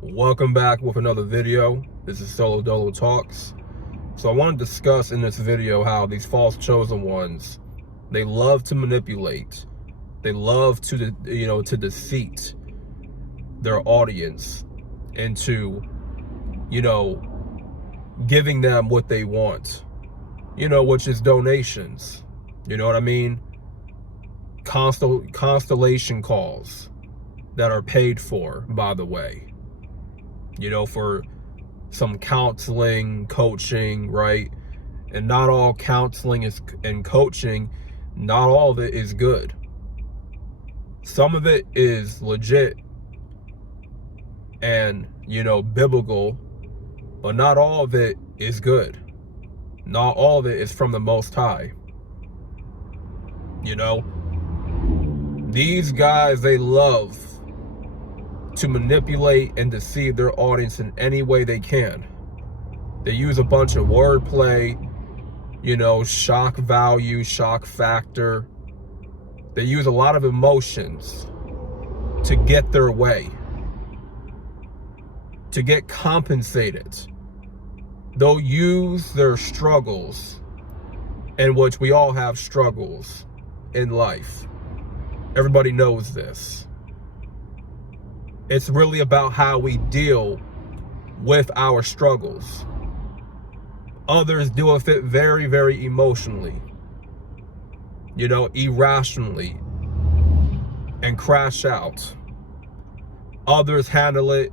Welcome back with another video. This is Solo Dolo Talks. So I want to discuss in this video how these false chosen ones, they love to manipulate. They love to, to deceit their audience into, giving them what they want, which is donations. You know what I mean? Constellation calls that are paid for, by the way. For some counseling, coaching, right? And not all counseling and coaching, not all of it is good. Some of it is legit and, biblical, but not all of it is good. Not all of it is from the Most High. These guys, they love to manipulate and deceive their audience in any way they can. They use a bunch of wordplay, shock value, shock factor. They use a lot of emotions to get their way, to get compensated. They'll use their struggles, in which we all have struggles in life. Everybody knows this. It's really about how we deal with our struggles. Others deal with it very, very emotionally, irrationally, and crash out. Others handle it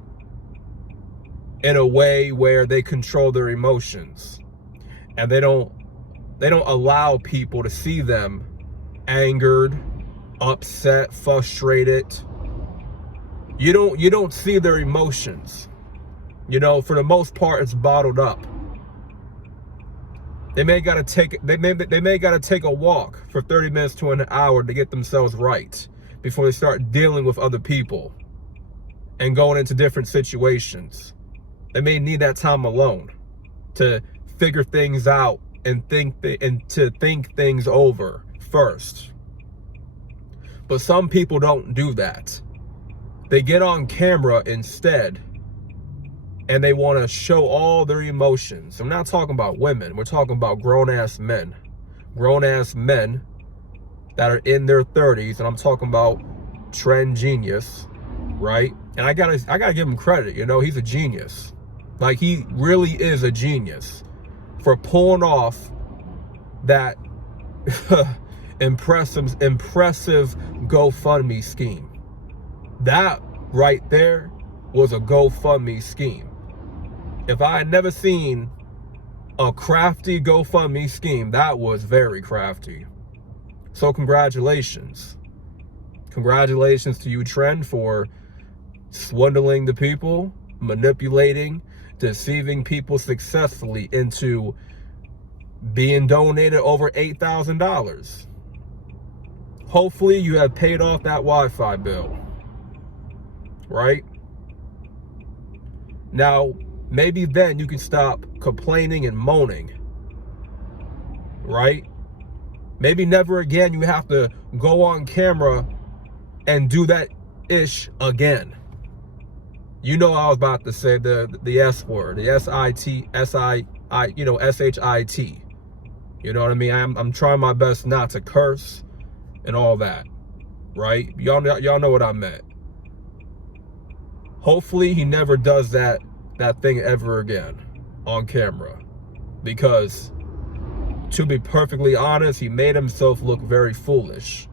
in a way where they control their emotions, and they don't allow people to see them angered, upset, frustrated. You don't see their emotions. For the most part, it's bottled up. They may gotta take a walk for 30 minutes to an hour to get themselves right before they start dealing with other people and going into different situations. They may need that time alone to figure things out and to think things over first. But some people don't do that. They get on camera instead, and they want to show all their emotions. I'm not talking about women. We're talking about grown-ass men. Grown-ass men that are in their 30s, and I'm talking about Trend Genius, right? And I gotta give him credit. He's a genius. Like, he really is a genius for pulling off that impressive GoFundMe scheme. That right there was a GoFundMe scheme. If I had never seen a crafty GoFundMe scheme, that was very crafty. So congratulations. Congratulations to you, Trend, for swindling the people, manipulating, deceiving people successfully into being donated over $8,000. Hopefully you have paid off that Wi-Fi bill. Right? Now, maybe then you can stop complaining and moaning. Right? Maybe never again you have to go on camera and do that ish again. I was about to say the S word, the S-I-T, S-I-I, S-H-I-T. You know what I mean? I'm trying my best not to curse and all that. Right? Y'all know what I meant. Hopefully he never does that thing ever again on camera, because to be perfectly honest, he made himself look very foolish.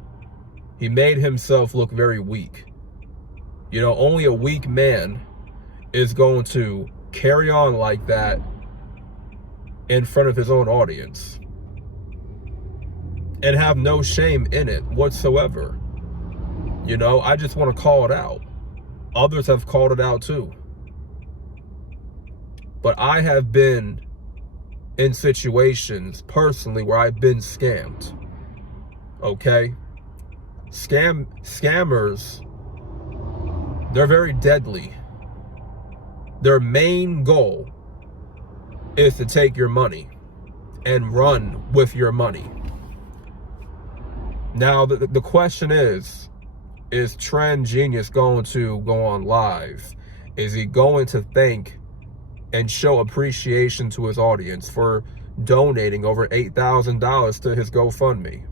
He made himself look very weak. Only a weak man is going to carry on like that in front of his own audience and have no shame in it whatsoever. I just want to call it out. Others have called it out too. But I have been in situations personally where I've been scammed. Okay? Scammers, they're very deadly. Their main goal is to take your money and run with your money. Now, the question is Trend Genius going to go on live Is he going to thank and show appreciation to his audience for donating over $8,000 to his GoFundMe?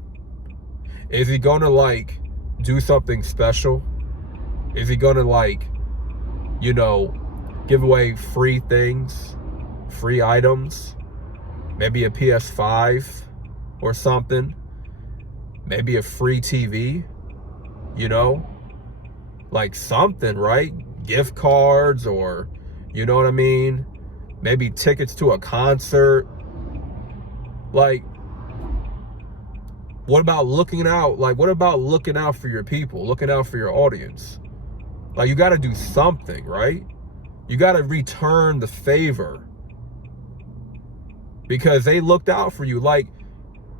Is he going to like do something special? Is he going to like, you know, give away free things, free items, maybe a PS5 or something, maybe a free TV, you know, like something, right? Gift cards, or, you know what I mean? Maybe tickets to a concert. Like, what about looking out? Like, what about looking out for your people, looking out for your audience? Like, you got to do something, right? You got to return the favor, because they looked out for you. Like,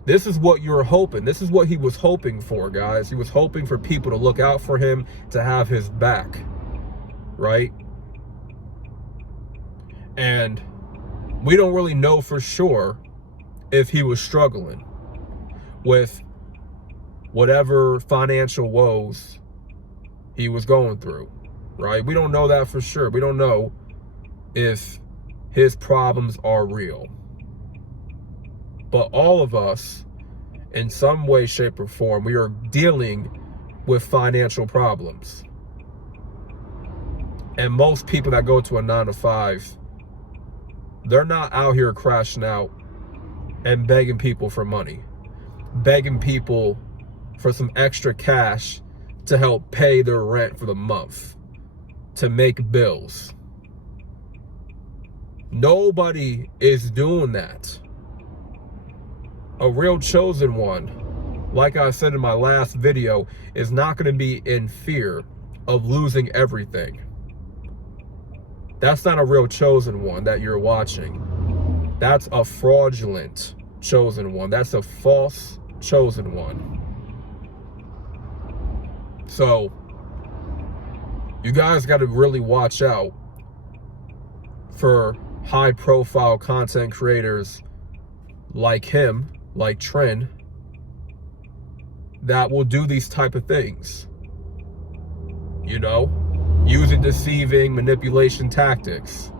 this is what you were hoping. This is what he was hoping for, guys. He was hoping for people to look out for him, to have his back, right? And we don't really know for sure if he was struggling with whatever financial woes he was going through, right? We don't know that for sure. We don't know if his problems are real. But all of us, in some way, shape, or form, we are dealing with financial problems. And most people that go to a 9-to-5, they're not out here crashing out and begging people for money, begging people for some extra cash to help pay their rent for the month, to make bills. Nobody is doing that. A real chosen one, like I said in my last video, is not going to be in fear of losing everything. That's not a real chosen one that you're watching. That's a fraudulent chosen one. That's a false chosen one. So, you guys got to really watch out for high-profile content creators like him, like Trend, that will do these type of things. You know, using deceiving manipulation tactics.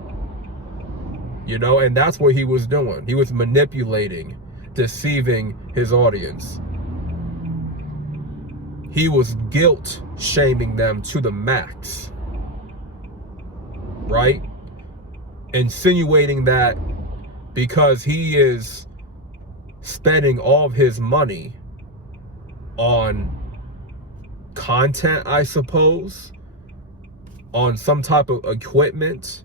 You know, and that's what he was doing. He was manipulating, deceiving his audience. He was guilt shaming them to the max, right? Insinuating that because he is spending all of his money on content, I suppose, on some type of equipment,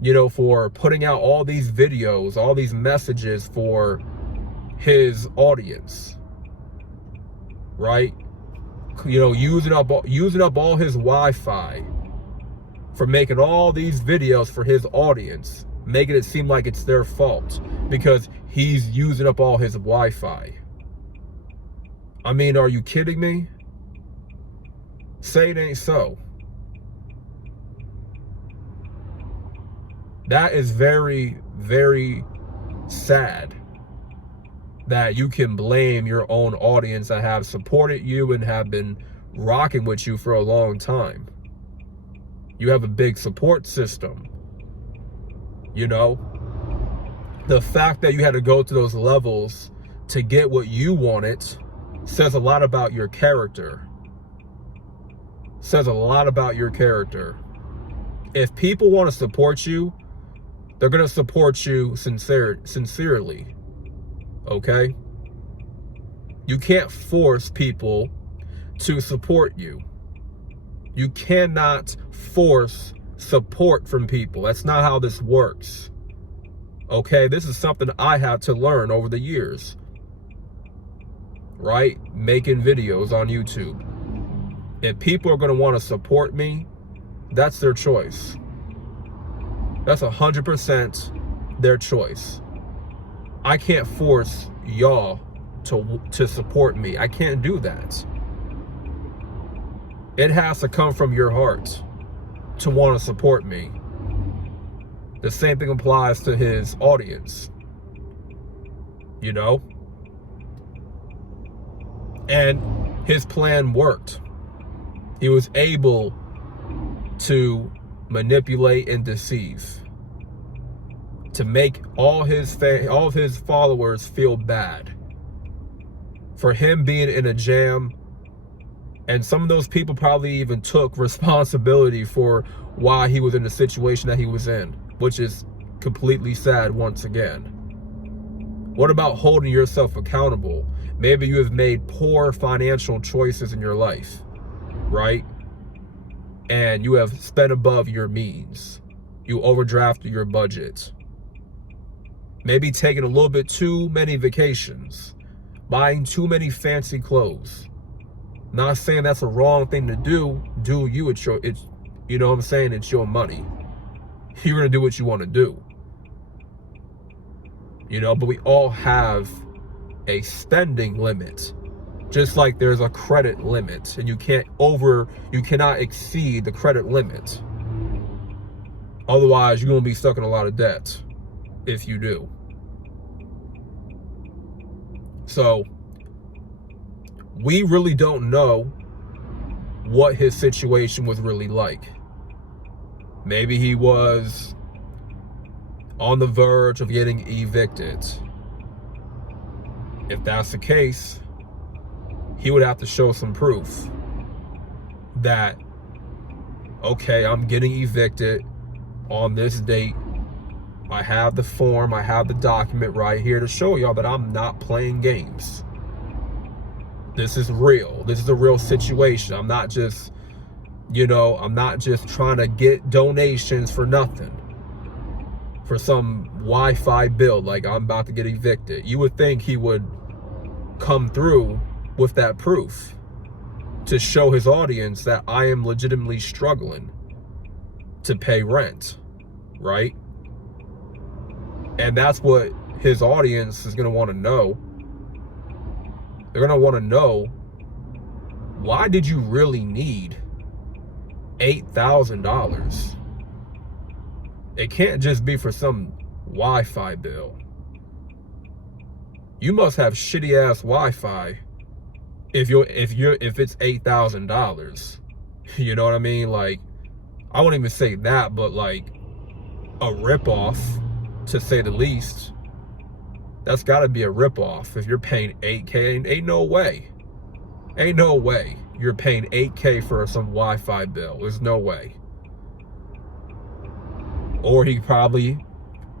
you know, for putting out all these videos, all these messages for his audience, right? You know, using up all his Wi-Fi for making all these videos for his audience, making it seem like it's their fault because he's using up all his Wi-Fi. I mean, are you kidding me? Say it ain't so. That is very, very sad that you can blame your own audience that have supported you and have been rocking with you for a long time. You have a big support system. You know, the fact that you had to go to those levels to get what you wanted says a lot about your character. Says a lot about your character. If people want to support you, they're going to support you sincerely. Okay? You can't force people to support you. You cannot force support from people. That's not how this works. Okay? This is something I had to learn over the years. Right? Making videos on YouTube. If people are going to want to support me, that's their choice. That's 100% their choice. I can't force y'all to support me. I can't do that. It has to come from your heart to want to support me. The same thing applies to his audience. You know? And his plan worked. He was able to manipulate and deceive, to make all of his followers feel bad for him being in a jam. And some of those people probably even took responsibility for why he was in the situation that he was in, which is completely sad once again. What about holding yourself accountable? Maybe you have made poor financial choices in your life, right? And you have spent above your means. You overdrafted your budget. Maybe taking a little bit too many vacations, buying too many fancy clothes. Not saying that's a wrong thing to do. Do you? It's you know what I'm saying? It's your money. You're gonna do what you want to do. You know, but we all have a spending limit, just like there's a credit limit, and you cannot exceed the credit limit. Otherwise, you're gonna be stuck in a lot of debt if you do. So we really don't know what his situation was really like. Maybe he was on the verge of getting evicted. If that's the case, he would have to show some proof that, okay, I'm getting evicted on this date. I have the form, I have the document right here to show y'all that I'm not playing games. This is real. This is a real situation. I'm not just, I'm not just trying to get donations for nothing. For some Wi-Fi bill, like I'm about to get evicted. You would think he would come through with that proof to show his audience that I am legitimately struggling to pay rent, right? And that's what his audience is going to want to know. They're going to want to know, why did you really need $8,000? It can't just be for some Wi-Fi bill. You must have shitty ass Wi-Fi if it's $8,000. You know what I mean? Like, I wouldn't even say that, but like a ripoff, to say the least. That's got to be a ripoff. If you're paying $8K, ain't no way. Ain't no way you're paying $8K for some Wi-Fi bill. There's no way. Or he probably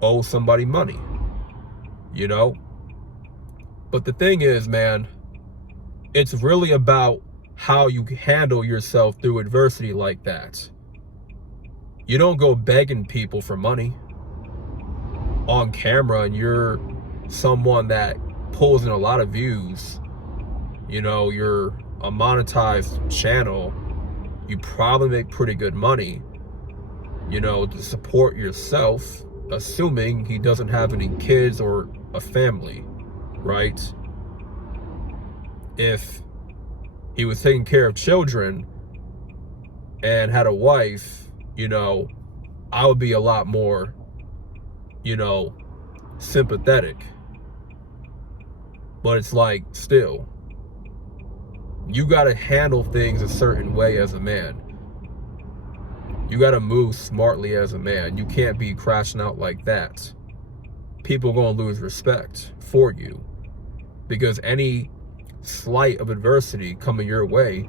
owes somebody money, But the thing is, man, it's really about how you handle yourself through adversity like that. You don't go begging people for money on camera, and you're someone that pulls in a lot of views. You're a monetized channel. You probably make pretty good money, to support yourself, assuming he doesn't have any kids or a family, right? If he was taking care of children and had a wife, I would be a lot more, sympathetic. But it's like, still, you got to handle things a certain way as a man. You got to move smartly as a man. You can't be crashing out like that. People are going to lose respect for you, because any slight of adversity coming your way,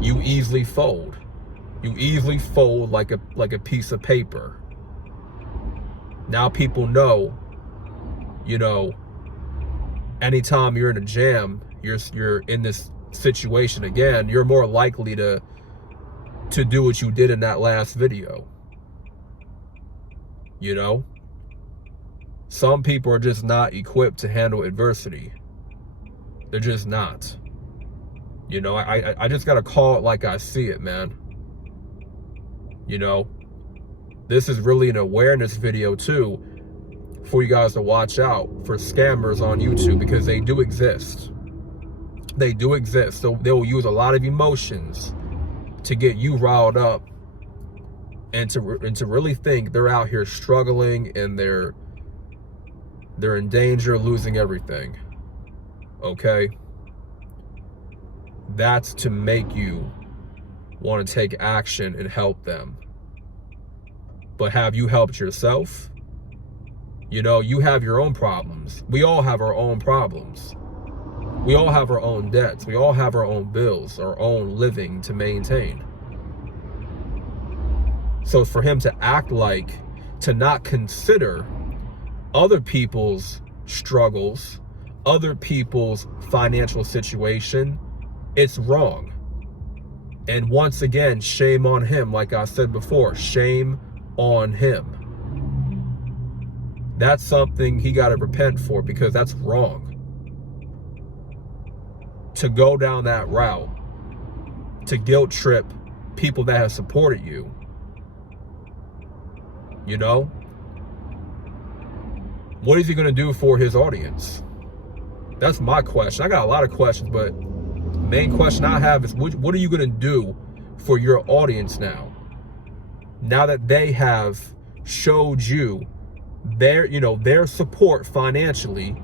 you easily fold. You easily fold like a piece of paper. Now people know, anytime you're in a jam, you're in this situation again, you're more likely to do what you did in that last video. Some people are just not equipped to handle adversity. They're just not. I just gotta call it like I see it, man. This is really an awareness video too, for you guys to watch out for scammers on YouTube, because they do exist. They do exist. So they will use a lot of emotions to get you riled up, and to really think they're out here struggling and they're in danger of losing everything. Okay? That's to make you want to take action and help them. But have you helped yourself? You know, you have your own problems. We all have our own problems. We all have our own debts. We all have our own bills, our own living to maintain. So for him to act like, to not consider other people's struggles, other people's financial situation, it's wrong. And once again, shame on him. Like I said before, shame on him. That's something he got to repent for, because that's wrong. To go down that route, to guilt trip people that have supported you, you know? What is he going to do for his audience? That's my question. I got a lot of questions, but the main question I have is, what are you going to do for your audience now? Now that they have showed you their support financially,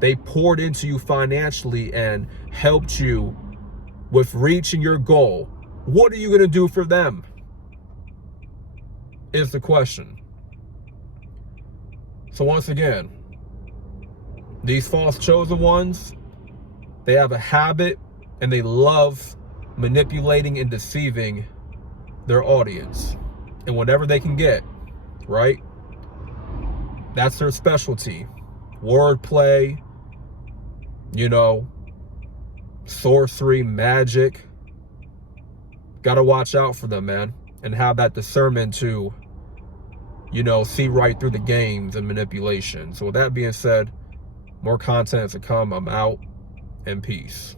they poured into you financially and helped you with reaching your goal. What are you going to do for them? Is the question. So once again, these false chosen ones, they have a habit and they love manipulating and deceiving their audience. And whatever they can get, right? That's their specialty. Wordplay, sorcery, magic. Gotta watch out for them, man. And have that discernment to, see right through the games and manipulation. So with that being said, more content to come. I'm out, and peace.